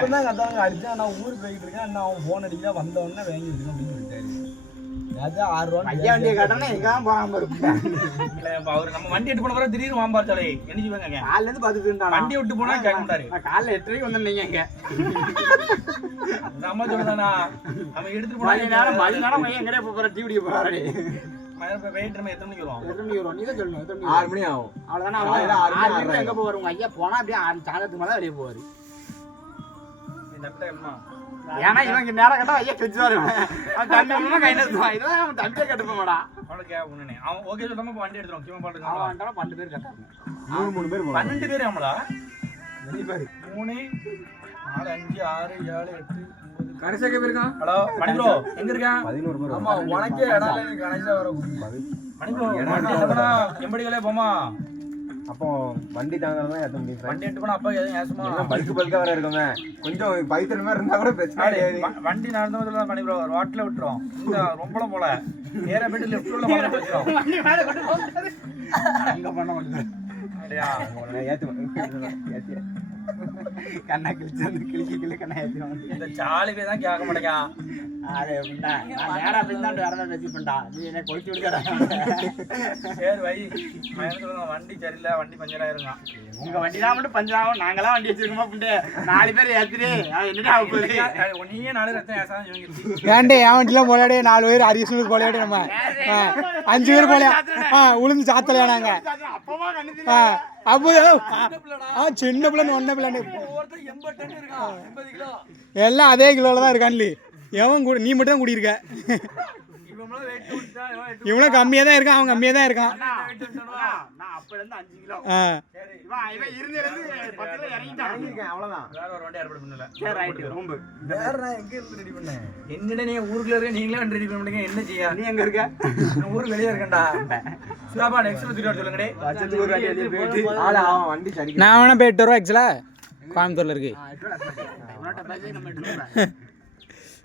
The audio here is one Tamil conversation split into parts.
இப்பதான் கத்தாங்க அடிச்சா நான் ஊருக்கு போயிட்டு இருக்கேன். நான் அவன் போன் அடிக்கல வந்தவொடனே வாங்கி வச்சுக்கணும் அப்படின்னு சொல்லிட்டாரு. ஐயா வண்டியை காட்டனா எங்க போகாம இருப்பேன். அவரு நம்ம வண்டி எடுத்து போன பிறகு திடீர்னு வாம்பார்த்தாலே என்ன செய்வாங்க? காலைல இருந்து பாத்துட்டு வண்டி விட்டு போனா கேட்க மாட்டாரு. நான் காலைல 8:30 வந்தேன். எங்க நம்ம சொல்லுதானா அவன் எடுத்துட்டு போனா மணி நேரம் எங்கடே போற டிவிடி போறாரு. வெயிட் நம்ம எத்தனை மணிக்கு வரும்? 8 மணிக்கு வரும். நீ தான் சொல்லணும். 6 மணி ஆகும். அவ்வளவுதானே. 6 மணிக்கு எங்க போவாரு உங்க ஐயா? போனா அப்படியே சாயந்தரத்துக்கு மேல வெளியே போவாரு. ஏன்னா இவங்க நேரம் கேட்டா ஐயா கெஞ்சுவாரு. அவன் தம்பி கை நிறுத்துவான். இதான் அவன் தம்பியே கட்டுப்போமாடா. அவனுக்கு அவன் ஓகே சொல்றாம வண்டி எடுத்துரும். கிம பாட்டு அவன் 12 பேர் கட்டாங்க. 3 பேர் 12 பேர் ஆமடா. வெளிய பாரு 3 4 5 6 7 8 கணேஷ் எங்க இருக்கான்? ஹலோ மணி ப்ரோ எங்க இருக்கான்? 11 பேர். ஆமா உனக்கே இடம் இல்ல. கணேஷ் வர மணி ப்ரோ எடனா எம்படிகளே போமா. அப்போ வண்டி தாங்கறதா ஏத்த முடியும். வண்டி எடுத்து போனா அப்பா எதுவும் ஏசுமா? பல்க் பல்கா வர இருக்குங்க. கொஞ்சம் பைத்தல் மாதிரி இருந்தா கூட பிரச்சனை இல்ல. வண்டி நடந்ததுல பண்ணி ப்ரோ ஒரு வாட்ல விட்டுறோம். இந்த ரொம்பல போல நேரா போய் லெஃப்ட் உள்ள போற போறோம். வண்டி மேல கொண்டு போறாரு. அங்க பண்ண மாட்டேன். அடயா ஏத்து கண்ணா கிளிக்கு கண்ணா ஏத்துவாங்க. இந்த சாலிவே தான் கேட்க மாட்டேங்க. அரே முண்டா நான் நேரா போய் தான் வரத வெச்சி பண்ணடா. நீ என்ன கொளுத்தி விடுறடா. சரி வை. நான் சொல்றேன் வண்டி சரியில்லை. வண்டி பஞ்சர் ஆயிருங்க. உங்க வண்டி தான் மட்டும் பஞ்சர் ஆகும். நாங்கலாம் வண்டி வச்சிருக்கோமா புண்டே. 4 பேர் ஏத்துறே. என்னடா ஆக போகுது? நீயே 4 ரத்தம் ஏசாம இவங்க. ஏண்டே என் வண்டில போலாடே 4 பேர் அரிசுனுக்கு போலாடே நம்ம. 5 பேர் போல. உளுந்து சாத்தலையா நாங்க. அப்பமா கண்ணுதில. அப்போ சின்ன பிள்ளை ஒன்ன பிள்ளை ஒவ்வொருத்தர் 80 டன் இருக்கான். 80 கிலோ எல்லாம் அதே கிலோல தான் இருக்கான்லி. எவன் கூட நீ மட்டும் தான் கூடியிருக்க. இவனும் கம்மியா தான் இருக்கான். அவன் கம்மியா தான் இருக்கான். நான் அப்ப இருந்து 5 கிலோ. சரி இவன் இருந்திருந்து 10 கிலோ இறங்கிட்டான். அவ்வளவுதான். வேற ஒரு வண்டி ஏற்பாடு பண்ணல. சரி ரைட் ரொம்ப. வேற நான் எங்க இருந்து ரெடி பண்ணேன்? என்னடா நீ ஊருக்குள்ள இருக்க நீங்களே வண்டி ரெடி பண்ண மாட்டீங்க. என்ன செய்ய? நீ எங்க இருக்க? நான் ஊருக்கு வெளிய இருக்கேன்டா. சுலாபா நெக்ஸ்ட் திருவா சொல்லுங்கடே. அச்சத்து ஒரு வண்டி வெளிய போயிட்டு ஆளா அவன் வண்டி சரி. நான் வேணா போயிட்டு வரேன் எக்ஸ்ல. கோயம்புத்தூர்ல இருக்கு. உனட்ட பேசி நம்ம எடுத்துறோம்.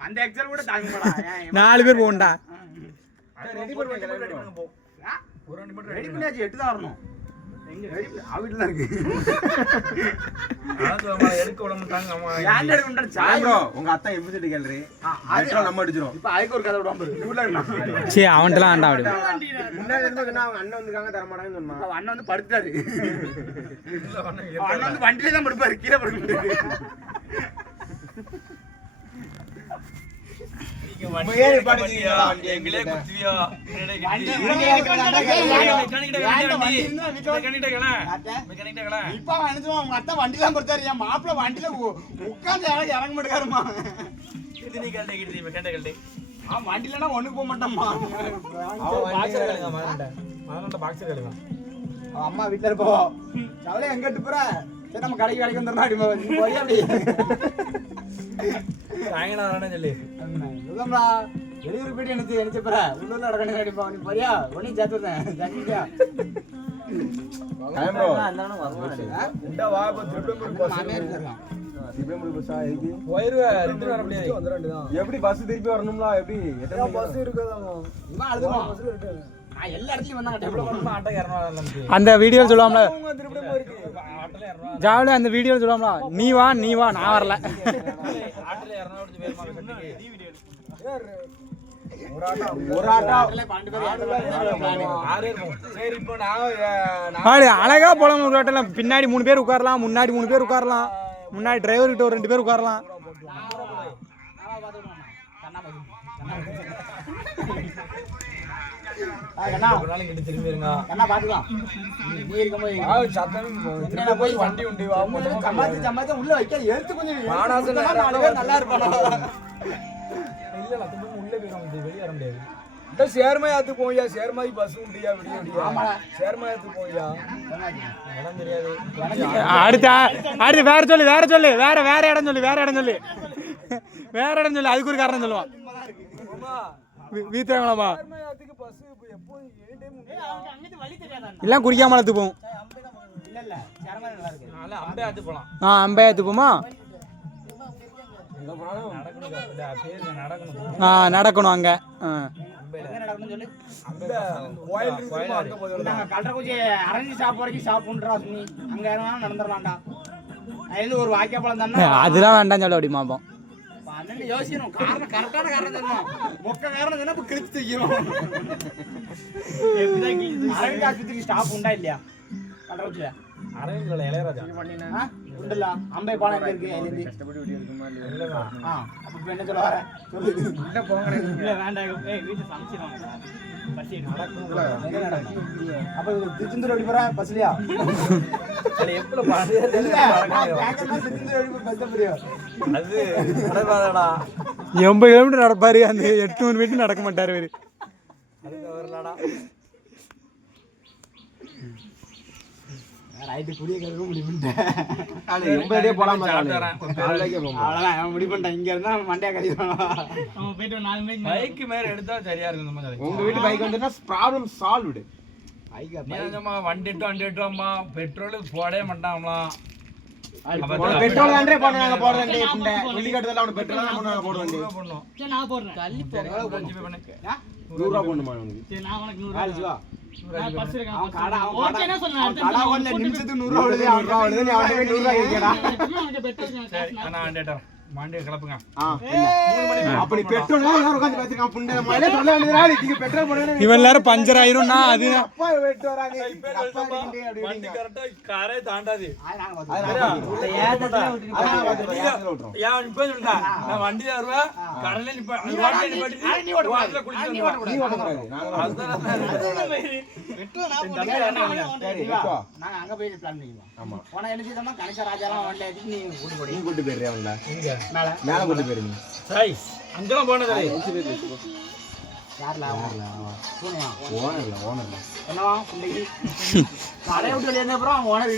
அந்த எக்ஸல் கூட தாங்க மாடா. 4 பேர் போண்டா. ரெடி பண்ணு போ. ஒரு வண்டி மட்டும் ரெடி பண்ணியாச்சு. 8 தான் வரணும். எங்க ரெடி ஆவில தான் இருக்கு. ஆதுமா எடுக்க விட மாட்டாங்க. நம்ம யார் எடுக்க மாட்டாங்க? சாய் ப்ரோ உங்க அத்தை எம்பிசிட்டி கேலரி. அதுல நம்ம அடிச்சிரோம். இப்போ அதுக்கு ஒரு கதை விடுவான் பாரு. ஊர்ல இருந்தான். சீ அவன்ட்டலாம் ஆண்டா அப்படி. முன்னாடி இருந்ததுனா அவங்க அண்ணன் வந்திருக்காங்க தர மாட்டாங்கன்னு சொன்னான். அவ அண்ணன் வந்து படுத்தாரு. அண்ணன் வந்து வண்டில தான் படுப்பாரு. கீழ படுக்க முடியாது. ஏறி பாடுறீங்க வண்டி எங்களே குத்தியா வண்டி மெக்கானிக்டா இப்ப அனுதுவா உங்க அத்தை வண்டில படுத்தாரு. என் மாப்ள வண்டில உட்கார்ந்து இறங்க மாட்டேங்கறமா. இது நீ கல்டே கிட்டி மெக்கானிக்டே. வண்டிலனா ஒண்ணுக்கு போக மாட்டேம்மா. Boxer கழுங்க மாரண்ட boxer கழுங்க. அம்மா வீட்ல இருப்போ. அவளே எங்க எட்டு போற? சரி நம்ம கடைக்கு வந்துறோம். அடி போய் அப்படி சாயங்கடா வரணும் சொல்லி இல்லம்டா வெளியூர் போயிட்டு எனக்கு போற உள்ளூர்ல நடக்கணும். அடிப்பா நீ போறியா? ஒண்ணு சேர்த்துறேன் ஜாக்கியா ப்ரோ அந்தானே வரணும். இந்த வா இப்ப திருப்பூர் பஸ் இருக்கான். திருப்பூர் பஸ்ஸா ஏகி போயிடுவே. ரிட்டர்ன் வர முடியாது. வந்து ரெண்டு தான். எப்படி பஸ் திருப்பி வரணும்ல? எப்படி எத்தனை பஸ் இருக்குதாங்க? இவன் அழுதுமா பஸ்ல ரிட்டர்ன். நான் எல்லா இடத்துலயும் வந்தாங்க. டெவலப் பண்ணனும். ஆட்டோ ஏறணும். அந்த வீடியோ சொல்லுவாம்ல திருப்பூர் போயிருக்கு. ஆட்டோல ஏறணும். ஜாவல அந்த வீடியோ சொல்லுவாம்ல நீ வா நான் வரல. ஆட்டோல ஏறணும். ஓடி வேறமா கட்டிக்கு நீ வீடியோ யார் ஒரு ஆட்டோ 12 பேர் ஏறணும். 6 இருக்கும். சரி இப்போ நான் அழகா போலாம். ஒரு ஆட்டோல பின்னாடி 3 பேர் உட்காரலாம். முன்னாடி 3 பேர் உட்காரலாம். முன்னாடி டிரைவர் கிட்ட ஒரு 2 பேர் உட்காரலாம். ஒரு நாளைக்கு கிட்ட திரும்பி இருங்க. கண்ணா பாத்துக்கலாம். நீ இருக்கும்போது சத்தம் என்ன போய் வண்டி உண்டி வா. சமாத்தி உள்ள வைக்க எழுத்து கொஞ்சம் மானாசன 4 பேர் நல்லா இருப்பானோ. இல்ல நான் திரும்ப உள்ள போறோம். வெளிய வர முடியாது. இந்த சேர்மாயாத்து போய்யா. சேர்மாய் பஸ் உண்டியா விடிய விடிய. ஆமா சேர்மாயாத்து போய்யா. இடம் தெரியாது. அடுத்து வேற சொல்லு வேற இடம் சொல்லு. வேற இடம் சொல்லு. அதுக்கு ஒரு காரணம் சொல்லுவான். வீத்ராங்களாமா எல்லாம் குறிக்காமலத்து போவோம். அம்பையாத்து போமா. நடக்கணும் அங்க. ஒரு வாக்கியப்பழம் தானே அதெல்லாம் வேண்டாம் சொல்ல அப்படி மாப்போம். பன்னெண்டு யோசிக்கணும். காரணம் கரெக்டான காரணம் சொல்லணும். மொக்க காரணம் தானே இப்போ கிழிச்சு தூக்கணும். அரவிந்த் ஆஸ்பத்திரிக்கு ஸ்டாப் உண்டா இல்லையா? கட்டறதுல அரவிந்த்ல இளையராஜா பண்ணினா உண்டல்ல. அம்பை பாலம் எங்க இருக்கு? அதுல கஷ்டப்பட்டு வீடியோ இருக்குமா இல்ல? அப்ப இப்ப என்ன சொல்ல வர? சொல்லு. உள்ள போங்க. இல்ல வேண்டாம். வீட்ல சமைச்சிரோம். பசி நடக்கும்ல. என்ன நடக்கும்? அப்ப திருச்செந்தூர் ஓடி போறா பஸ்லியா? அது எப்பல பாரு தெரியல. கேக்கமா திருச்செந்தூர் ஓடி போய் பஸ் புரியோ. அது நடவாதடா. 80 கிலோமீட்டர் நடப்பாரு. அந்த 800 மீட்டர் நடக்க மாட்டாரு இவரு. அதுக்கு வரலடா. ரைட் புரிய கறக்க முடியல. அது 80 அடியே போலாம் சாப்பிறேன். காலையிலே போவோம். அவ்வளவுதான் நான் முடிவு பண்ணிட்டேன். இங்க இருந்தா மண்டைய கறிடுவான். நம்ம போய்ட்டு 4 மணிக்கு பைக் மேல எடுத்தா சரியா இருக்கும் இந்த மாதிரி. உங்க வீட்டு பைக் வந்துட்டா ப்ராப்ளம் சால்வ்டு. பைக் நீங்கமா வண்டிட்டோம்மா பெட்ரோல் போடவே மாட்டாங்களா? பெட்ரோல் தானே போடுறாங்க போடுறேன் இந்த புள்ளி கட்டதல அவன பெட்ரோல் தான் போடுறாங்க போடுறேன். சரி நான் போடுறேன். தள்ளி போங்க. கொஞ்சம் பண்ணு. 100 ரூபாய் போடுமா உனக்கு? சரி நான் உனக்கு 100 ரூபாய் ஜீவா. நான் பஸ் இருக்கேன். அவன் கடை ஓகேனா சொல்றேன். கடை ஒண்ணே நிமிஷத்துக்கு 100 ரூபாய் வருது. அவன் நீ அவன்கிட்ட 100 ரூபாய் கேக்குடா. எனக்கு பெட்ரோல் சரி நான் ஆண்டேட்டோம். மாண்டிய கிளப்புங்க. 3 மணி அப்படி பெட்ரோல் எல்லாரும் உட்கார்ந்து பேசிக்கலாம். புண்டை மயிலே சொல்ல வேண்டியதுடா. நீங்க பெட்ரோல் போடுங்க. இவன் எல்லாரும் பஞ்சர் ஆயிரும்னா அது அப்பா வெட்டு வராங்க. அப்பா அடிக்கிட்டே அப்படி வண்டி கரெக்ட்டா காரே தாண்டாது. உள்ள ஏத்தத்துல விட்டுறோம். யான் இப்ப சொல்றா. நான் வண்டி வருவேன். கடல்ல நிப்ப வாட்டை நிப்படி. நீ ஓட கூடாது. நீ ஓட கூடாது. பெட்ரோல் நான் சரி நான் அங்க போய் பிளான் பண்ணிக்கலாம். ஆமா. போனா என்ன செய்தோம்னா கணேச ராஜாலாம் வண்டி ஏத்தி நீ கூட்டி போய் அவங்கள எங்க மேல கொண்டு போயிருங்க. சரி அங்கலாம் போனதே யார்ல போனியா ஓனர்ல என்னவா புள்ளைக்கு கடை விட்டு வெளிய வந்த அப்புறம் ஓனர்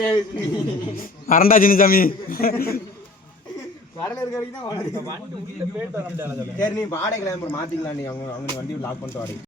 அரண்டா சின்னசாமி கடையில இருக்க வரைக்கும் தான் ஓனர் வண்டி உள்ள போயிட்டு வரணும். சரி நீ வாடகை கிளம்பி மாத்திக்கலாம். நீ அவங்க வண்டி லாக் பண்ணிட்டு வாடகை